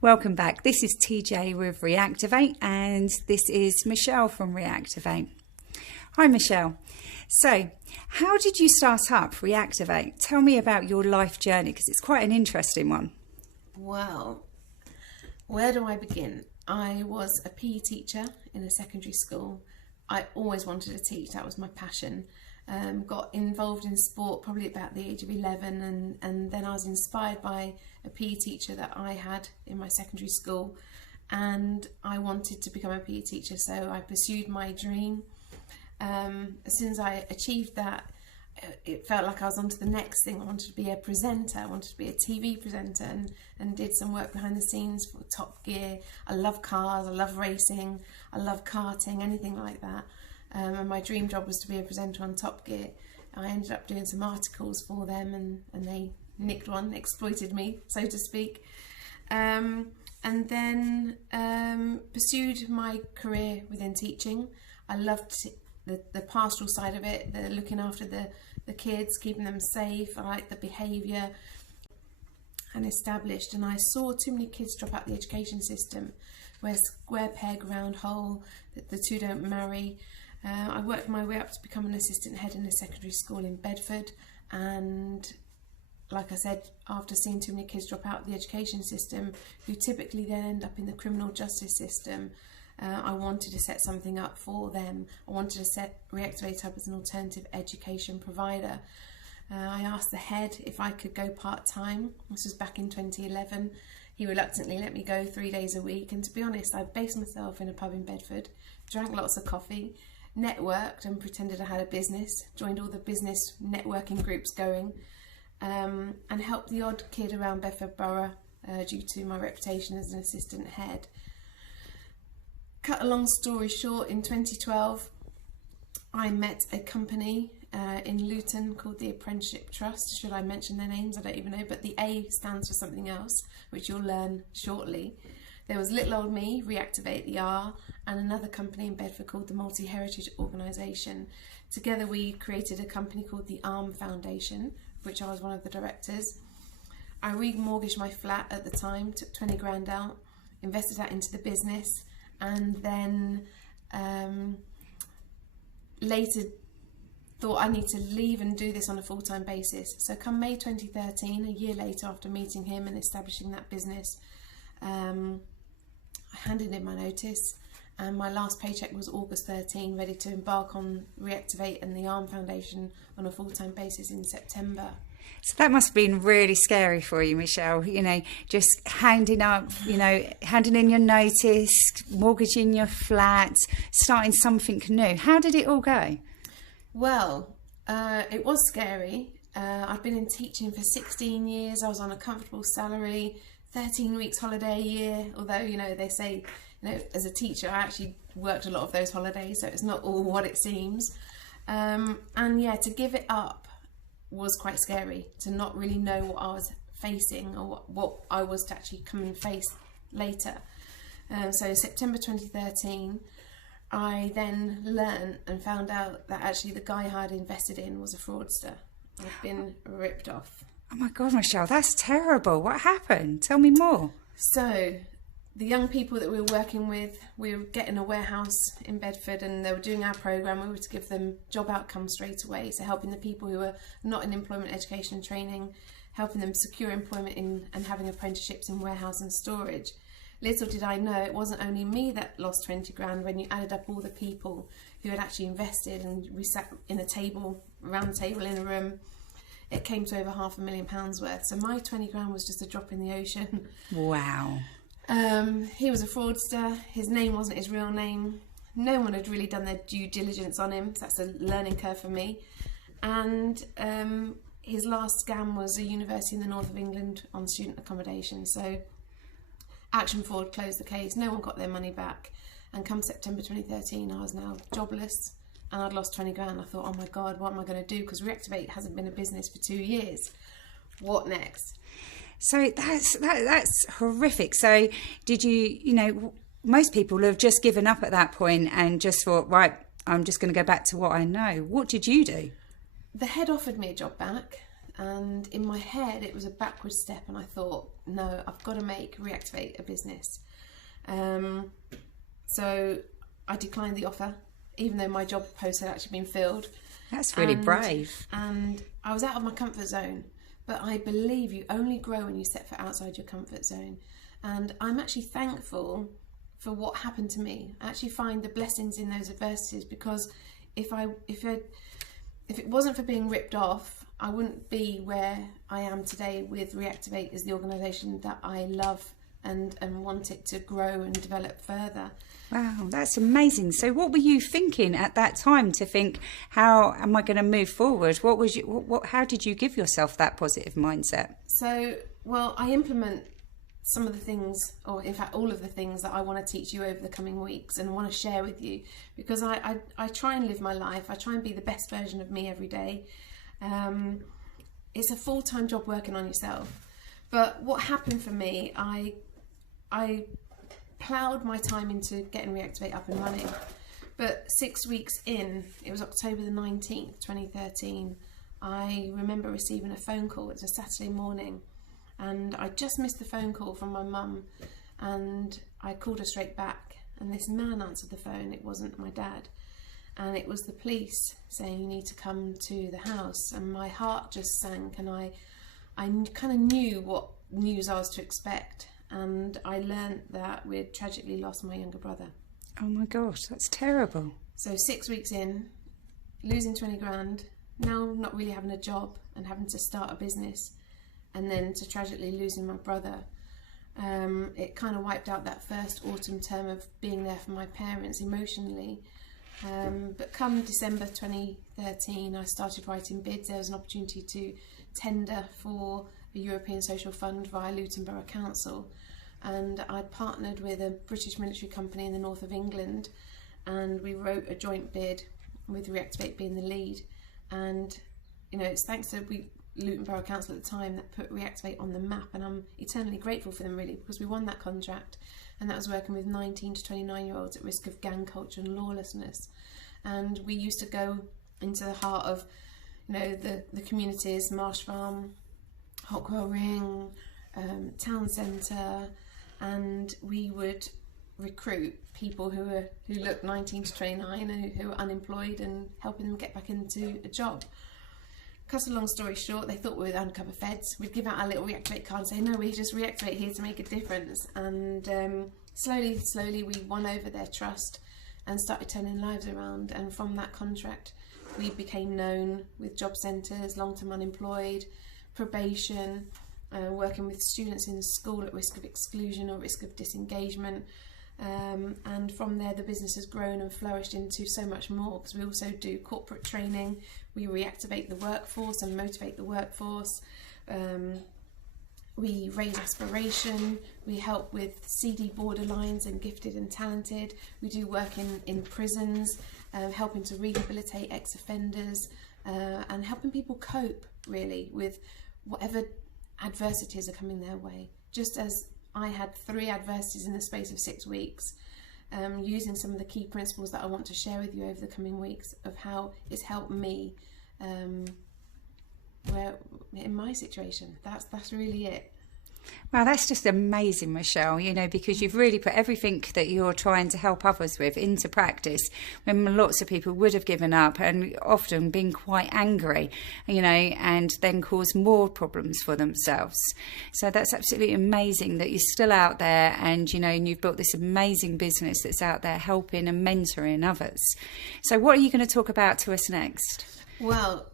Welcome back. This is TJ with Reactivate, and this is Michelle from Reactivate. Hi, Michelle. So, how did you start up Reactivate? Tell me about your life journey, because it's quite an interesting one. Well, where do I begin? I was a PE teacher in a secondary school. I always wanted to teach, that was my passion. Got involved in sport probably about the age of 11, and then I was inspired by a PE teacher that I had in my secondary school, and I wanted to become a PE teacher, so I pursued my dream. As soon as I achieved that, it felt like I was on to the next thing. I wanted to be a presenter, I wanted to be a TV presenter, and did some work behind the scenes for Top Gear. I love cars, I love racing, I love karting, anything like that. And my dream job was to be a presenter on Top Gear. I ended up doing some articles for them, and they nicked one, exploited me, so to speak. And then pursued my career within teaching. I loved the pastoral side of it, the looking after the kids, keeping them safe. I liked the behaviour and established. And I saw too many kids drop out the education system, where square peg, round hole, the two don't marry. I worked my way up to become an assistant head in a secondary school in Bedford, and like I said, after seeing too many kids drop out of the education system, who typically then end up in the criminal justice system, I wanted to set something up for them. I wanted to set Reactivate up as an alternative education provider. I asked the head if I could go part-time. This was back in 2011. He reluctantly let me go 3 days a week, and to be honest, I based myself in a pub in Bedford, drank lots of coffee, networked and pretended I had a business, joined all the business networking groups going, and helped the odd kid around Bedford Borough due to my reputation as an assistant head. Cut a long story short, in 2012 I met a company in Luton called the Apprenticeship Trust. Should I mention their names? I don't even know, but the A stands for something else, which you'll learn shortly. There was little old me, Reactivate, the R, and another company in Bedford called the Multi-Heritage Organisation. Together we created a company called the Arm Foundation, which I was one of the directors. I remortgaged my flat at the time, took 20 grand out, invested that into the business, and then later thought I need to leave and do this on a full-time basis. So come May 2013, a year later after meeting him and establishing that business, I handed in my notice, and my last paycheck was August 13, ready to embark on Reactivate and the Arm Foundation on a full-time basis in September. So that must have been really scary for you, Michelle, just handing in your notice, mortgaging your flat, starting something new. How did it all go? Well, it was scary. I've been in teaching for 16 years. I was on a comfortable salary, 13 weeks holiday a year, although, they say, as a teacher, I actually worked a lot of those holidays, so it's not all what it seems. And yeah, to give it up was quite scary, to not really know what I was facing or what I was to actually come and face later. So September 2013, I then learned and found out that actually the guy I had invested in was a fraudster. I'd been ripped off. Oh my God, Michelle, that's terrible. What happened? Tell me more. So the young people that we were working with, we were getting a warehouse in Bedford, and they were doing our programme. We were to give them job outcomes straight away, so helping the people who were not in employment, education and training, helping them secure employment and having apprenticeships in warehouse and storage. Little did I know it wasn't only me that lost 20 grand when you added up all the people who had actually invested, and we sat in a table, round table in a room. It came to over £500,000 worth. So my 20 grand was just a drop in the ocean. Wow. He was a fraudster. His name wasn't his real name. No one had really done their due diligence on him. So that's a learning curve for me. And his last scam was a university in the north of England on student accommodation. So Action Forward closed the case. No one got their money back. And come September 2013, I was now jobless. And I'd lost 20 grand. I thought, oh my God, what am I going to do? Because Reactivate hasn't been a business for 2 years. What next? So that's horrific. So did you, most people have just given up at that point and just thought, right, I'm just going to go back to what I know. What did you do? The head offered me a job back. And in my head, it was a backward step, and I thought, no, I've got to make Reactivate a business. So I declined the offer, even though my job post had actually been filled. That's really brave. And I was out of my comfort zone. But I believe you only grow when you step foot outside your comfort zone. And I'm actually thankful for what happened to me. I actually find the blessings in those adversities, because if it wasn't for being ripped off, I wouldn't be where I am today with Reactivate as the organisation that I love and want it to grow and develop further. Wow, that's amazing. So what were you thinking at that time to think, how am I going to move forward? How did you give yourself that positive mindset? So, well, I implement some of the things, or in fact all of the things that I want to teach you over the coming weeks and want to share with you, because I try and live my life. I try and be the best version of me every day. It's a full-time job working on yourself. But what happened for me, I ploughed my time into getting Reactivate up and running. But 6 weeks in, it was October the 19th, 2013, I remember receiving a phone call. It was a Saturday morning, and I just missed the phone call from my mum, and I called her straight back, and this man answered the phone. It wasn't my dad, and it was the police saying, you need to come to the house. And my heart just sank, and I kind of knew what news I was to expect. And I learnt that we'd tragically lost my younger brother. Oh my gosh, that's terrible. So 6 weeks in, losing 20 grand, now not really having a job and having to start a business, and then to tragically losing my brother. It kind of wiped out that first autumn term of being there for my parents emotionally. But come December 2013, I started writing bids. There was an opportunity to tender for a European Social Fund via Luton Borough Council, and I partnered with a British military company in the north of England, and we wrote a joint bid with Reactivate being the lead. And you know, it's thanks to Luton Borough Council at the time that put Reactivate on the map, and I'm eternally grateful for them, really, because we won that contract, and that was working with 19 to 29-year-olds at risk of gang culture and lawlessness. And we used to go into the heart of, you know, the communities, Marsh Farm, Hockwell Ring, Town Centre, and we would recruit people who looked 19 to 29 and who were unemployed, and helping them get back into a job. Cut a long story short, they thought we were undercover feds. We'd give out our little Reactivate card and say, no, we just Reactivate here to make a difference. And slowly we won over their trust and started turning lives around. And from that contract, we became known with job centres, long-term unemployed, probation, working with students in school at risk of exclusion or risk of disengagement. And from there, the business has grown and flourished into so much more, because we also do corporate training. We reactivate the workforce and motivate the workforce. We raise aspiration. We help with CD borderlines and gifted and talented. We do work in prisons, helping to rehabilitate ex-offenders, and helping people cope, really, with whatever adversities are coming their way. Just as I had 3 adversities in the space of 6 weeks, using some of the key principles that I want to share with you over the coming weeks of how it's helped me where in my situation. That's really it. Wow, that's just amazing, Michelle, you know, because you've really put everything that you're trying to help others with into practice, when lots of people would have given up and often been quite angry, you know, and then cause more problems for themselves. So that's absolutely amazing that you're still out there, and, you know, and you've built this amazing business that's out there helping and mentoring others. So what are you going to talk about to us next? Well,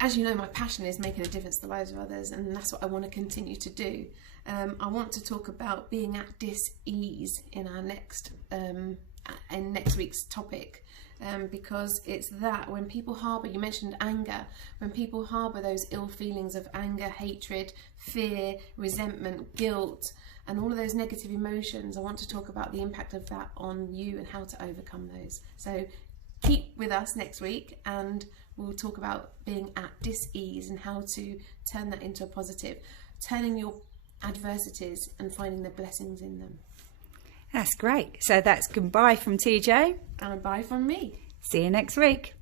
as you know, my passion is making a difference to the lives of others, and that's what I want to continue to do. I want to talk about being at dis-ease in our next week's topic, because it's that when people harbour, you mentioned anger, when people harbour those ill feelings of anger, hatred, fear, resentment, guilt, and all of those negative emotions, I want to talk about the impact of that on you and how to overcome those. So keep with us next week, and we'll talk about being at dis-ease and how to turn that into a positive, turning your adversities and finding the blessings in them. That's great. So that's goodbye from TJ. And a bye from me. See you next week.